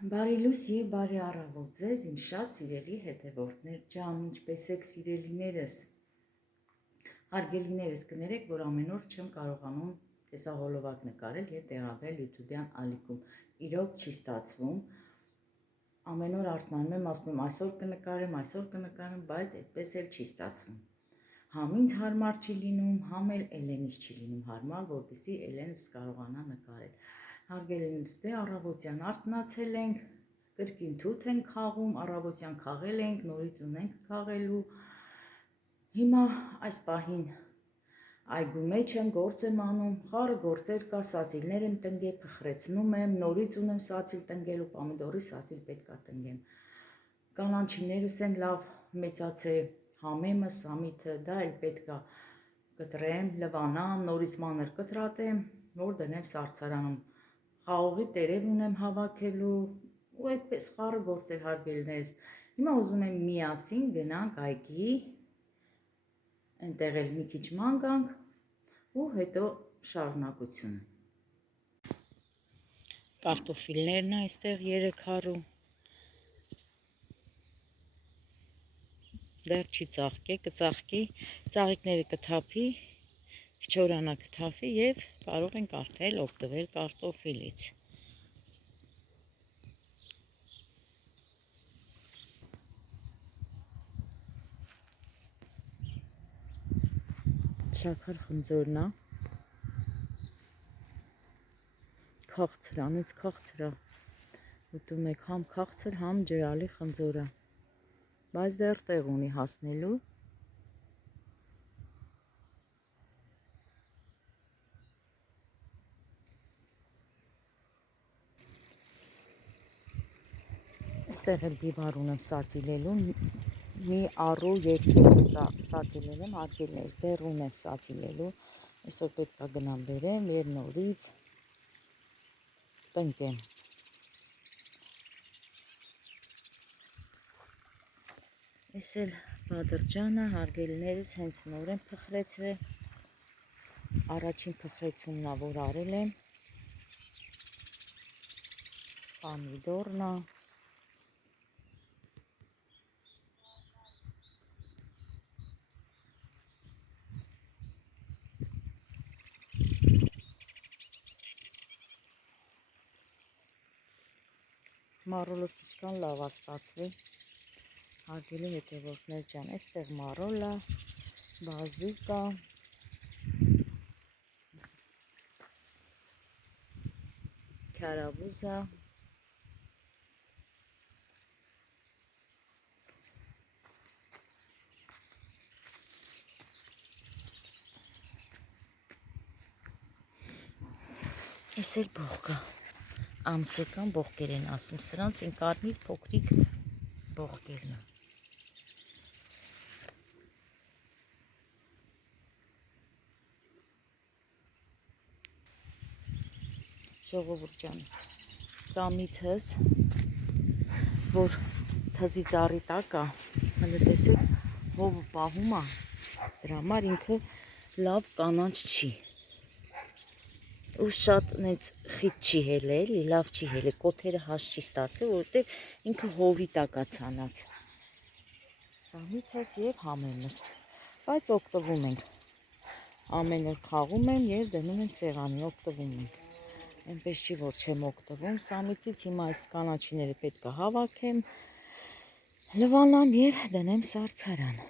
Բարի լույս եւ բարի առավոտ ձեզ, իմ շատ սիրելի հետևորդներ ջան, ինչպես եք սիրելիներս, հարգելիներս, կներեք, որ ամեն օր չեմ կարողանում տեսահոլովակ նկարել եւ տեղադրել YouTube-յան ալիքում։ Իրոք չի ստացվում։ Ամեն օր արթնանում եմ, ասում եմ այսօր կնկարեմ, բայց այդպես էլ չի ստացվում։ Համ ինձ հարմար չի լինում, համ էլ Էլենից չի լինում հարմար, որպեսզի Էլենս կարողանա նկարել։ Հարգելիներս, դե առավոտյան արթնացել ենք, կրկին թութ ենք խաղում, առավոտյան խաղել ենք, նորից ունենք խաղելու։ Հիմա այս պահին այգու մեջ եմ, գործ եմ անում, խառը գործեր կա, սացիլներ եմ տնկել, փխրեցնում եմ, նորից ունեմ սացիլ տնկելու, պամիդորի սացիլ պետք է տնկեմ։ Կանաչիներս են լավ մեծացել, համեմը, սամիթը, դա էլ պետք է կտրեմ, լվանամ, նորից մանր կտրատեմ, որ դնեմ սառցարանում։ Խաղողի տերև ունեմ հավաքելու ու այդպես խառը գործեր հարգելիներս։ Հիմա ուզում եմ միասին գնանք այգի, այնտեղ էլ մի քիչ ման գանք ու հետո շարունակությունը։ Կարտոֆիլներն այստեղ 3 քառու։ Դեռ չի ծաղկե, կծաղկի, ծաղիկները կթափի, չորանա կթափի եւ կարող ենք արդեն օգտվել կարտոֆիլից։ Շաքար խնձորն է, քաղցր, անից քաղցր է, ուտում եք համ քաղցր, համ ջրալի խնձորը, բայց դեռ տեղ ունի հասնելու։ Այստեղ էլ բիբար ունեմ սացիլելու, մի առու երկուսը սացիլել եմ, հարգելիներս, դեռ ունեմ սացիլելու, այսօր պետք է գնամ բերեմ եւ նորից տնկեմ։ Այս էլ բադրջանը, հարգելիներս, հենց նոր եմ փխրեցրել, առաջին փխրեցումն է, որ արել եմ, պամիդորն է, մառոլոսիչկան լավ է ստացվել, հարգելի հետևորդներ ջան, այստեղ մառոլա, բազուկա, քարավուզա, այս էլ բողկա, ամսեկան բողկեր են ասում, սրանց են կարմիր փոքրիկ բողկերն են։ Ժողովուրդ ջան, սամիթս, որ թզի ծառի տակ է, հələ տեսեք, հովը պահում է, դրա համար ինքը լավ կանաչ չի։ Ու շատ նենց խիտ չի հելել, լավ չի հելել, կոթերը հաս չի ստացել, որովհետև ինքը հովի տակ է ցանած։ Սամիթս եւ համեմս, բայց օգտվում ենք։ Ամեն օր խաղում եմ եւ դնում եմ սեղանի, օգտվում ենք։ Այնպես չի, որ չեմ օգտվում սամիթից, հիմա այս կանաչիները պետք է հավաքեմ, լվանամ եւ դնեմ սառցարան։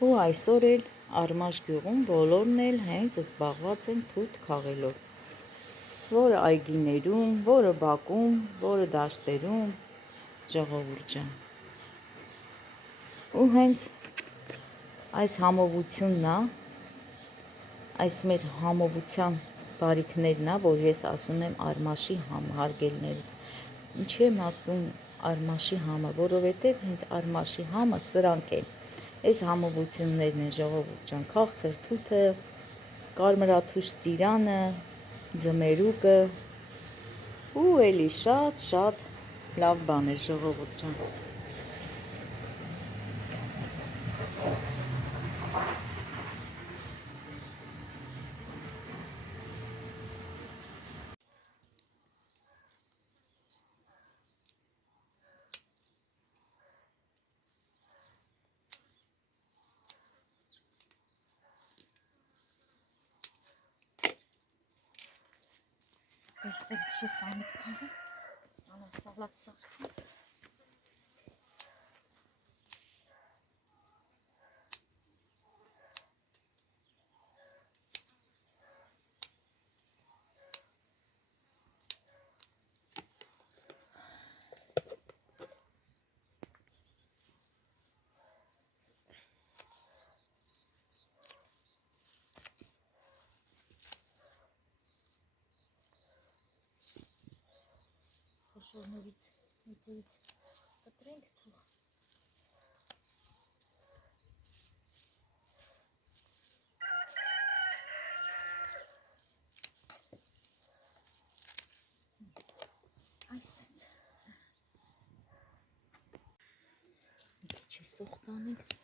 ու այսօր էլ Արմաշ գյուղում բոլորն էլ հենց զբաղված են թութ քաղելով, որը այգիներում, որը բակում, որը դաշտերում, ժողովուրդ ջան։ Ու հենց այս համովությունն է, այս մեր համովության բարիքներն է, որ ես ասում եմ Արմաշի համը, հարգելիներս։ Ինչի եմ ասում Արմաշի համը, որովհետև հենց Արմաշի համը սրանք են։ Այս համովություններն են, ժողովուրդ ջան, քաղցր թութը, կարմրաթուշ ծիրանը, ձմերուկը ու էլի շատ լավ բաներ, ժողովուրդ ջան։ Այստեղ չի սամիտ կանում, անեմ սալատ սարքում։ Խոշորներից մեծերից կտրենք թող։ Այս սենց։ Մի քիչ սոխ տանենք։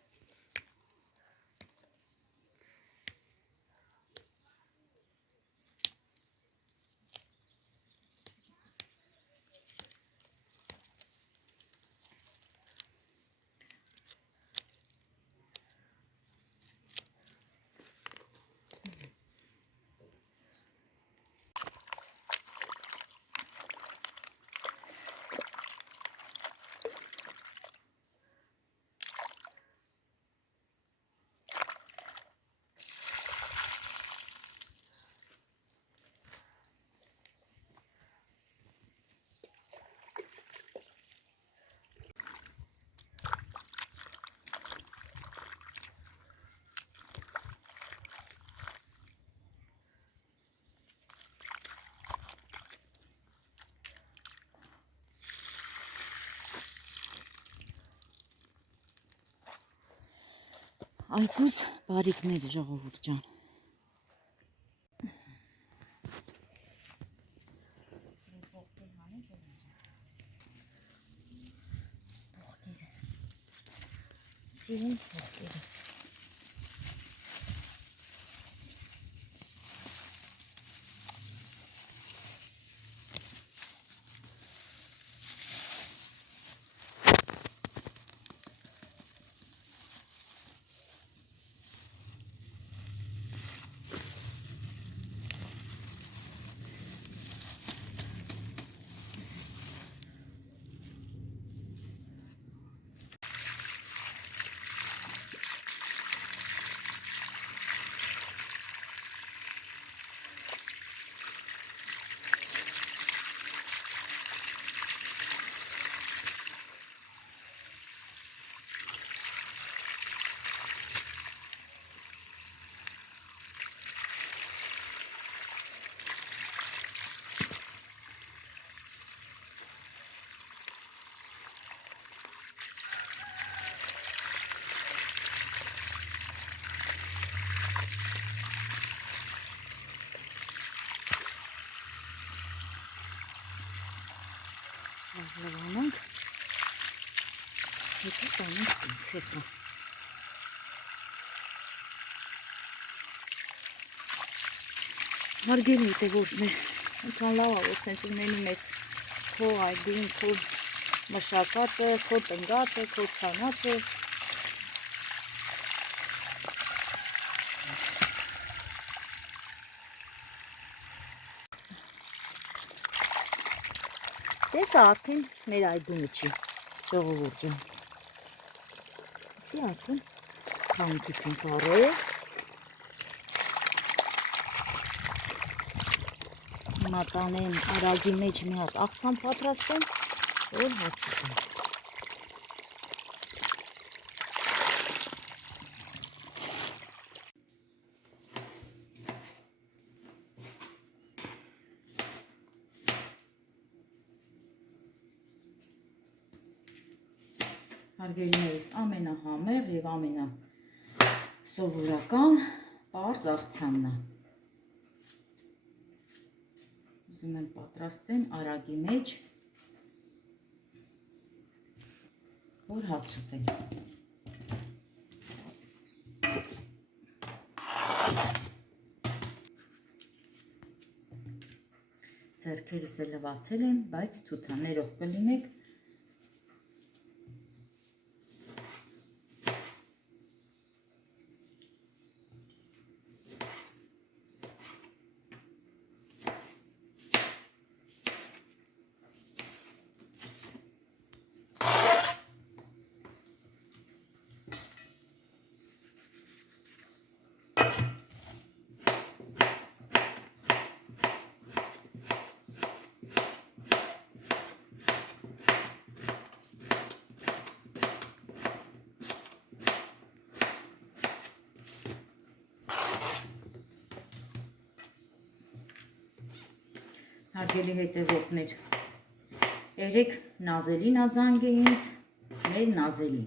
Այգուս բարիքները, ժողովուրդ ջան։ Սիրուն փոխկերը։ Լավանանք, հետո տանենք պինցետը։ Հարգելի հետևորդներ, ընդհան լավ է, որ սենց ունենի մեզ քո այգին, քո մշակածը, քո տնգածը, քո ցանածը։ Տեսա արդեն մեր այգու միջի, ժողովուրդ ջան։ Սի արդեն Քանքիսին կարել։ Հիմա տանեմ արագի մեջ մի հատ աղցան պատրաստեմ, որ հացի տան։ Հարգելիներս, ամենահամեղ և ամենասովորական պարզ աղցանն է։ Ուզում եմ պատրաստեմ արագի մեջ, որ հաց ուտեմ։ Ձեռքերս լվացել եմ, բայց թութաներով կլինեք։ Հարգելի հետևողներ, երեք Նազելին ազանգ է ինձ, մեր Նազելին։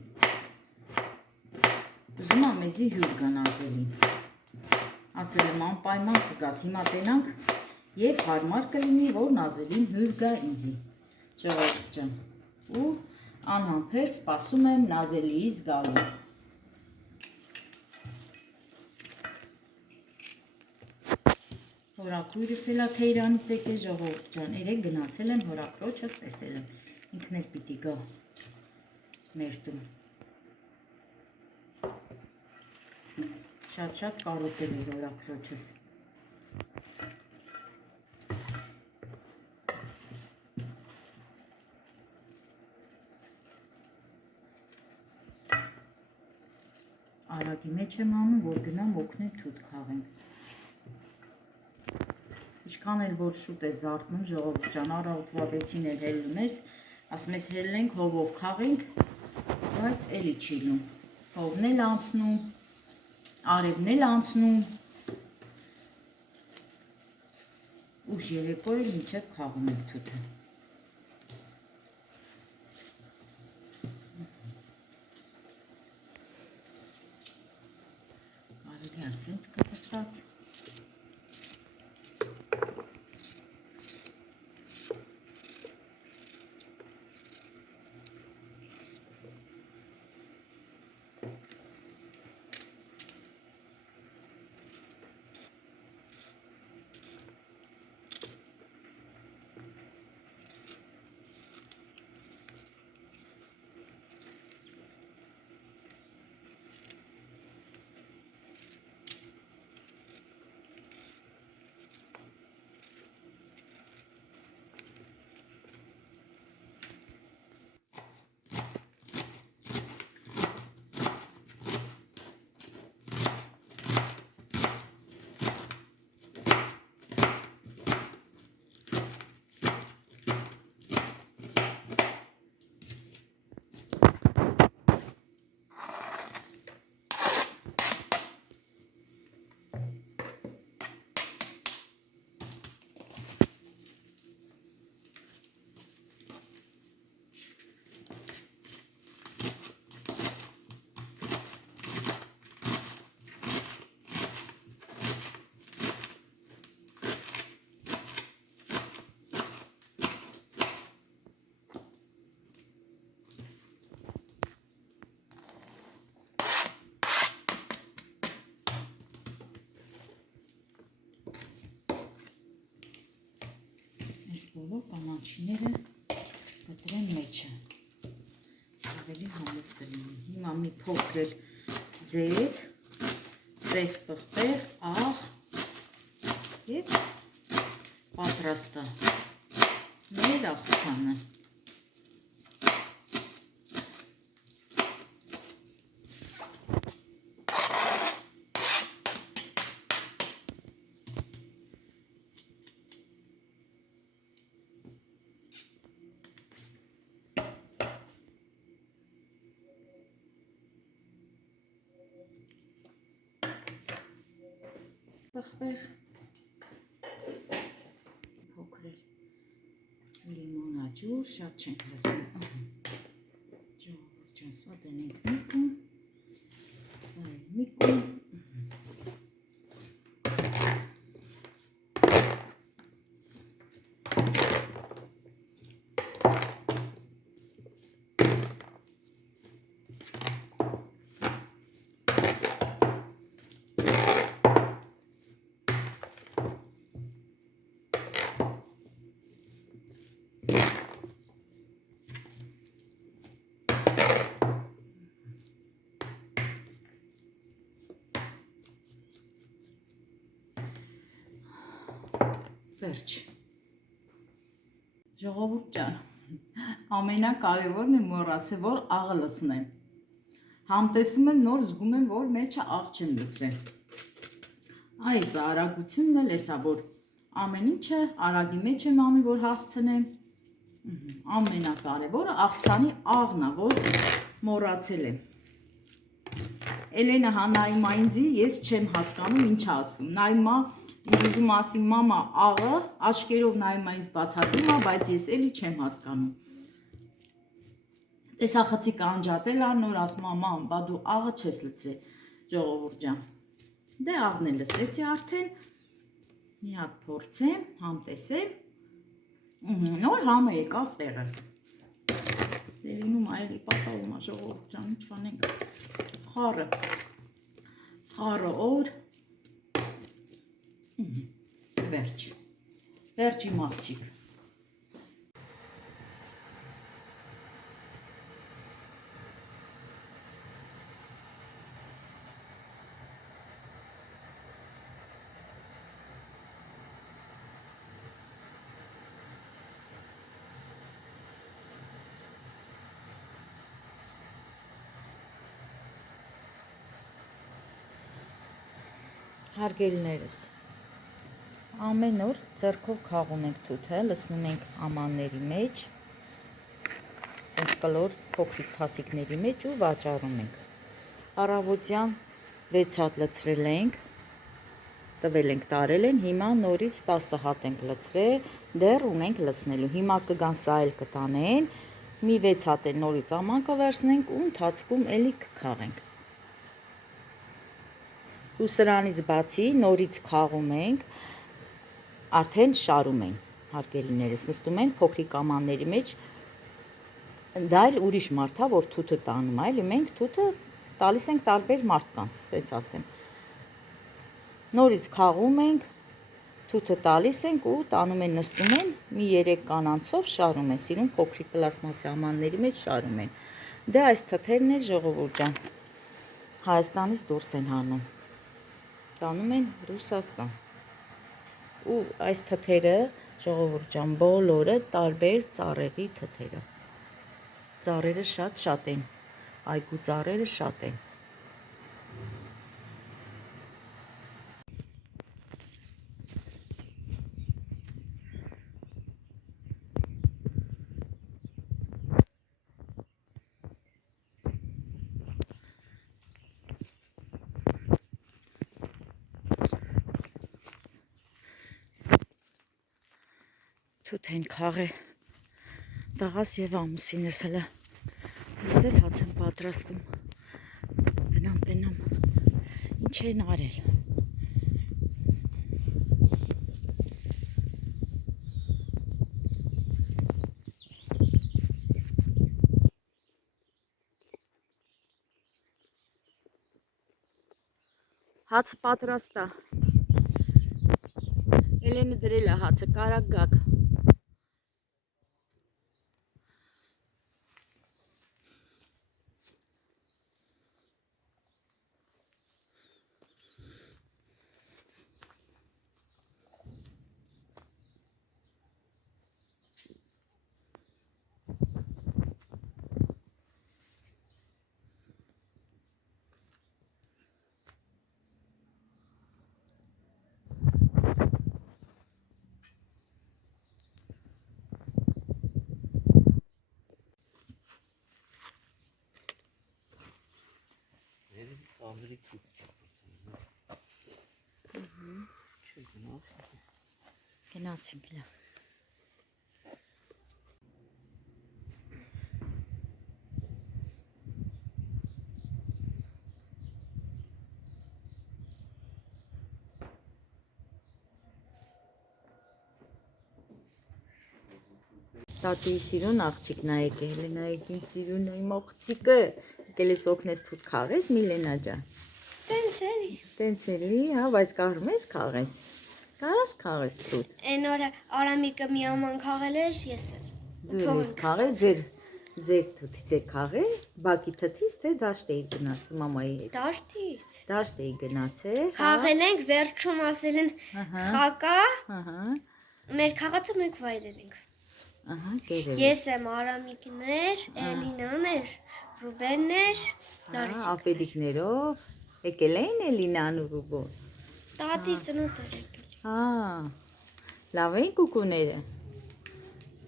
Ուզում եմ մեզի հյուր գա Նազելին։ Ասել եմ անպայման կգաս, հիմա տենանք և հարմար կլինի, որ Նազելին հյուր գա ինձի, ժողովուրդ ջան։ Ու անհամբեր սպասում եմ Նազելիից գալու։ Հորաքույրս էլա թե Իրանից եկե ժողովուրդ ջան, երեք գնացել եմ հորաքրոջս տեսել եմ, ինքն էլ պիտի գա մեր տուն։ Շատ կարոտել էր հորաքրոջս։ Արագի մեջ եմ անում, որ գնամ օգնեմ թութ քաղենք։ Ինչքան էլ որ շուտ է զարթնում ժողովուրդ ջան, առավոտվա 6-ին էլ հելնում ես, ասում ես հելնենք հովով քաղենք, բայց էլի չի լում։ Հովն էլ անցնում, արևն էլ անցնում, ուշ երեկո էլ մինչև քաղում ենք թութը։ Կարելի է սենց կտրած։ Այս բոլոր կանաչիները կտրեմ մեջը, ավելի համով կլինի։ Հիմա մի փոքր ձետ, սեխ պղպեղ, աղ և պատրաստ է մեր աղցանը։ տղտեղ փոքրել լիմոնաջուր, շատ չենք լսում։ Ժողովուրդ ջան, սա դնենք մի կում, սա էլ մի կում։ Վերջ։ Ժողովուրդ ջան, ամենակարևորն է մոռացել, որ աղը լցնեմ։ Համտեսում եմ, նոր զգում եմ, որ մեջը աղ չեմ լցրել։ Այս արագությունն էլ էսա, որ ամեն ինչը արագի մեջ եմ անում, որ հասցնեմ։ Ամենակարևորը աղցանի աղն է, որ մոռացել եմ։ Էլենը Հանայմա ինձի, ես չեմ հասկանում ինչ ասում։ Նայմա ուզում ասի մամա աղը, աչքերով նայմա ինձ բացատրում է, բայց ես էլի չեմ հասկանում։ Տեսախցիկը անջատել ա, նոր ասում ա մամ, բա դու աղը չես լցրել, ժողովուրդ ջան։ Դե աղն էլ լցրեցի արդեն, մի հատ փորձեմ, համ տեսեմ, նոր համը եկավ տեղը։ Դե լինում ա էլի պատահում ա, ժողովուրդ ջան, ինչ անենք, խառը օր, վերջ, վերջ իմ աղջիկ։ Հարգելիներս, ամեն օր ձեռքով քաղում ենք թութը, լցնում ենք ամանների մեջ, սենց կլոր փոքրիկ թասիկների մեջ ու վաճառում ենք։ Առավոտյան 6 հատ լցրել ենք, տվել ենք, տարել են, հիմա նորից 10 հատ ենք լցրել, դեռ ունենք լցնելու։ Հիմա կգան սա էլ կտանեն, մի 6 հատ էլ նորից աման կվերցնենք ու ընթացքում էլի կքաղենք։ Ու սրանից բացի նորից քաղում ենք, արդեն շարում ենք, հարգելիներս, նստում են փոքրիկ ամանների մեջ, դա էլ ուրիշ մարդ է, որ թութը տանում է, էլի մենք թութը տալիս ենք տարբեր մարդկանց, սենց ասեմ։ Նորից քաղում ենք, թութը տալիս ենք ու տանում են, նստում են, մի 3 կանանցով շարում են, սիրուն փոքրիկ պլաստմասի ամանների մեջ շարում են։ Դե այս թթերն էլ ժողովուրդ ջան, Հայաստանից դուրս են հանում, տանում են Ռուսաստան։ Ու այս թթերը, ժողովուրդ ջան, բոլորը տարբեր ծառերի թթերը։ Ծառերը շատ են, այգու ծառերը շատ են։ Թութ են քաղե տղաս և ամուսինս հլը, ես էլ հաց եմ պատրաստում, գնամ, ինչ են արել։ Հացը պատրաստ է, Էլենը դրել է հացը, կարակ գաք։ Ծաղրի թութ չապրծում։ Գնացինք լավ։ Տատուի սիրուն աղջիկն ա եկել, Հելենայի սիրուն իմ աղջիկը, եկել ես օգնես թուտ քաղես, Միլենա ջան։ Տենց էլի, հա, բայց կարում ես քաղես։ Կարաս քաղես թուտ։ Այն օրը Արամիկը մի աման քաղել էր, ես էլ։ Դու ես քաղել, ձեր թութից եք քաղել, բակի թթից թե դաշտ էի գնացել մամայի հետ։ Դաշտի։ Դաշտ էի գնացել։ Քաղել ենք, վերջում ասել են խակա։ Ահա։ Մեր քաղաքը մենք վայրել ենք։ Ահա, գերել։ Ես եմ Արամիկն էր, Էլինան էր, Ռուբենն էր, Լարիսը։ Ապելիքներով եկել էին Էլինան ու Ռուբոն։ Տատի ծնունդ էր եկել։ Հա, լավ էին կուկուները։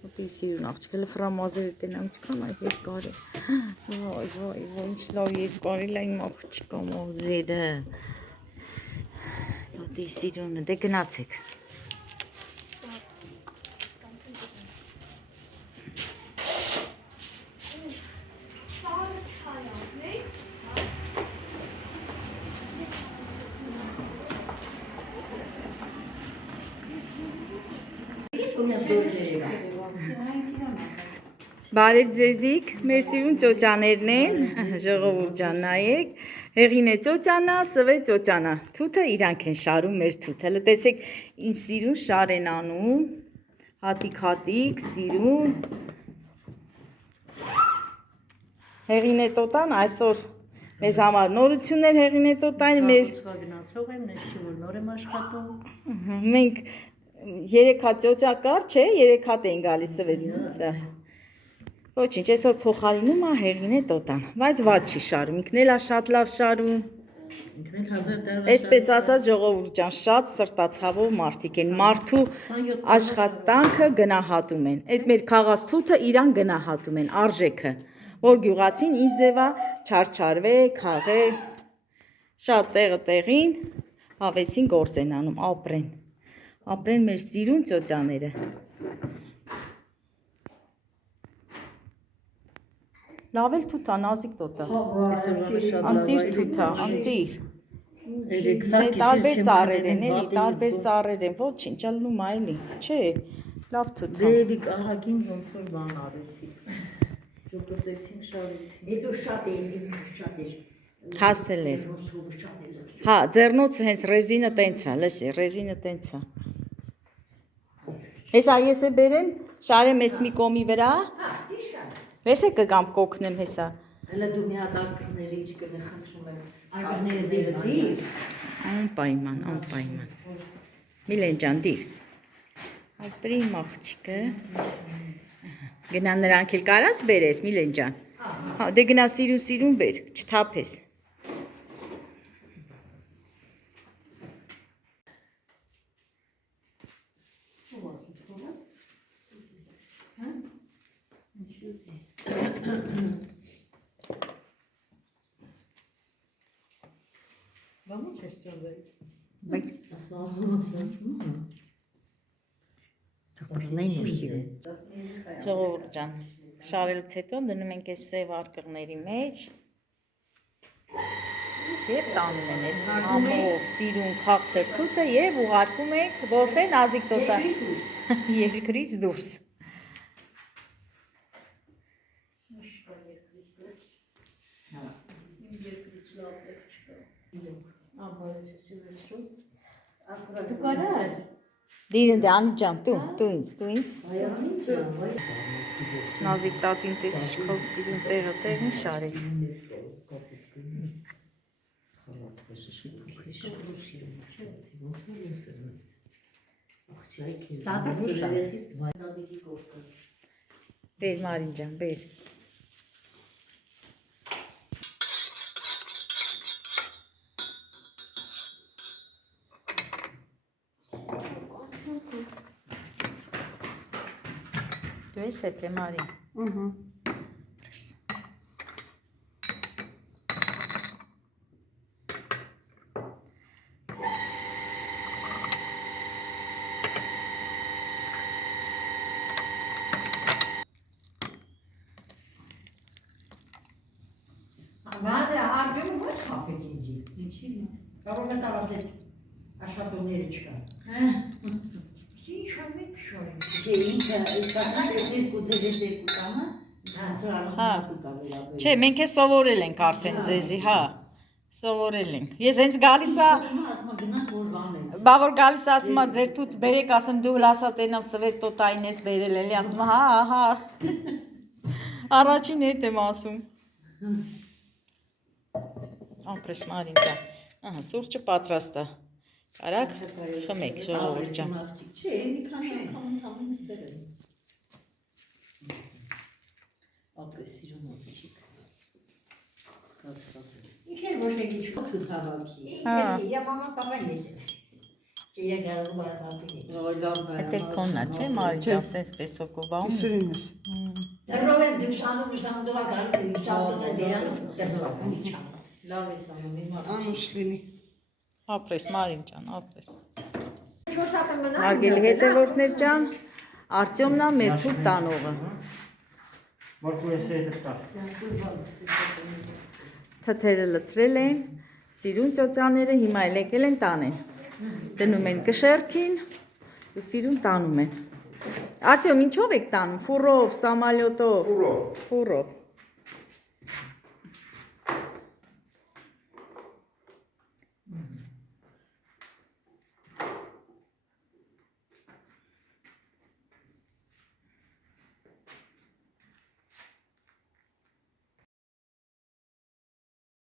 Ուտի սիրուն աղջիկ, հələ ֆրամազերը տենամ չկան այդ երկար է։ Վայ, ինչ լավ երկար է իմ աղջիկա մազերը։ Ուտի սիրունը, դե գնացեք։ Բարև ձեզիկ, մեր սիրուն ծոծաներն են, ժողովուրդ ջան նայեք, հեղին է ծոծանա, սվե ծոծանա, թութը իրանք են շարում մեր թութը, հələ տեսեք ինչ սիրուն շար են անում, հատիկ, սիրուն, հեղին է տոտան այսօր մեզ համար նորություններ հեղին է տոտան մեր գնացող եմ, ես չի որ նոր եմ աշխատում։ Մենք 3 հատ ծոծա կար, չէ, 3 հատ էին գալիս սվեցը Ոչինչ, այսօր փոխարինում ա հեղին է տոտան, բայց վատ չի շարում, ինքն էլ ա շատ լավ շարում Ինքն էլ 1000 տարվա Այսպես ասած ժողովուրդ ջան, շատ սրտացավով մարդիկ են, մարդու աշխատանքը գնահատում են Այդ մեր քաղաց թութը իրան գնահատում են, արժեքը Որ գյուղացին ինչ ձև ա չարչարվե, քաղե Շատ տեղը տեղին հավեսին գործ են անում, ապրեն մեր սիրուն ծոծաները Լավ էլ թութա, նազիկ տոտա Անտիր թութա, անտիր Տարբեր ծառեր են, էլի, տարբեր ծառեր են, ոչինչ, ալնում այլի, չէ, լավ թութա Դերիկ ահագին ոնց որ բան արեցի Ճոկոտեցին, շարեցին Հետո շատ էր Հասել էր Հա, ձեռնոցը հենց ռեզինը տենց ա, լսի, ռեզինը տենց ա Հեսա ես է բերեմ, շարեմ ես մի կոմի վրա Վես է կգամ կոքնեմ հեսա Հələ դու մի հատ արկղներ ինչ կնե խնդրում եմ Արկղները դերը դիր Անպայման Միլեն ջան, դիր Ապրիմ աղջիկը Գնա նրանք էլ կարաս բերես, Միլեն ջան Դե գնա սիրուն բեր, չթափես Բամու չես ճորվել ասմաղում Ժողովուրդ ջան, շարելուց հետո դնում ենք այս սև արկղների մեջ Եվ տանում են այս ամով սիրուն քաղցր թութը և ուղարկում ենք որտե՞ր նազիկ տոտա Երկրից դուրս Դու կարաս Դիրն դե անի ջան, դու ինձ Նազիկ տատին տես իչքով սիրուն տեղը տեղին շարեց Բեր Մարին ջան, բեր Դու ես եփ է Մարին Բանը արդյունքում ոչ խապեց ինձի։ Ինչի՞։ Կարող է տարասեց աշխատողները չկան։ Ինչ համեք շորի։ Չէ, ինքը իսկական երկու ձեզ երկու տանը, Հա։ ծոր արժանատու կա վերաբերել։ Չէ, մենք է սովորել ենք արդեն ձեզի, հա։ Սովորել ենք։ Ես հենց գալիս է, Ասма գնանք որ վանեց։ բա որ գալիս է ասում է ձեր թութ բերեք, ասեմ դու լասա տենով սվետոտային ես բերել էլի, ասում է հա, հա։ Առաջին հետ եմ ասում։ Ապրես Մարինկա։ Ահա, սուրճը պատրաստ է։ Կարակ խմեք, ժողովուրդ ջան։ Չէ, մի քանի անգամ ընդհանրապես դրել։ Ապրես սիրուն աղջիկ։ Սկացած է։ Ինքն էլ ոչ մեկ ինչ Քաղաքի։ Հա։ Իա մամա պապա ես եմ։ Չէ, գալու բարապատի։ Օй լավն է։ Այդ էլ կոննա, չէ, Մարին ջան, սենց պեսոկով բաղում։ Իսուրինս։ Դեռով եմ դուսանում դուվա գալու դուսանում եմ դերանս դեռով եմ իջան։ Լավ ես անում, իմ Անուշ լինի։ Ապրես Մարին ջան, ապրես։ Շոշապը մնա։ Հարգելի հետևորդներ ջան, Արտյոմն է մեր թութ տանողը։ Որքու ես հետը տա։ Թթերը լցրել են, սիրուն ծոցաները հիմա էլ եկել են տանեն։ Դնում են կշերքին ու սիրուն տանում են։ Արտյոմ, ինչով եք տանում, ֆուրով, սամալյոտով։ Ֆուրով։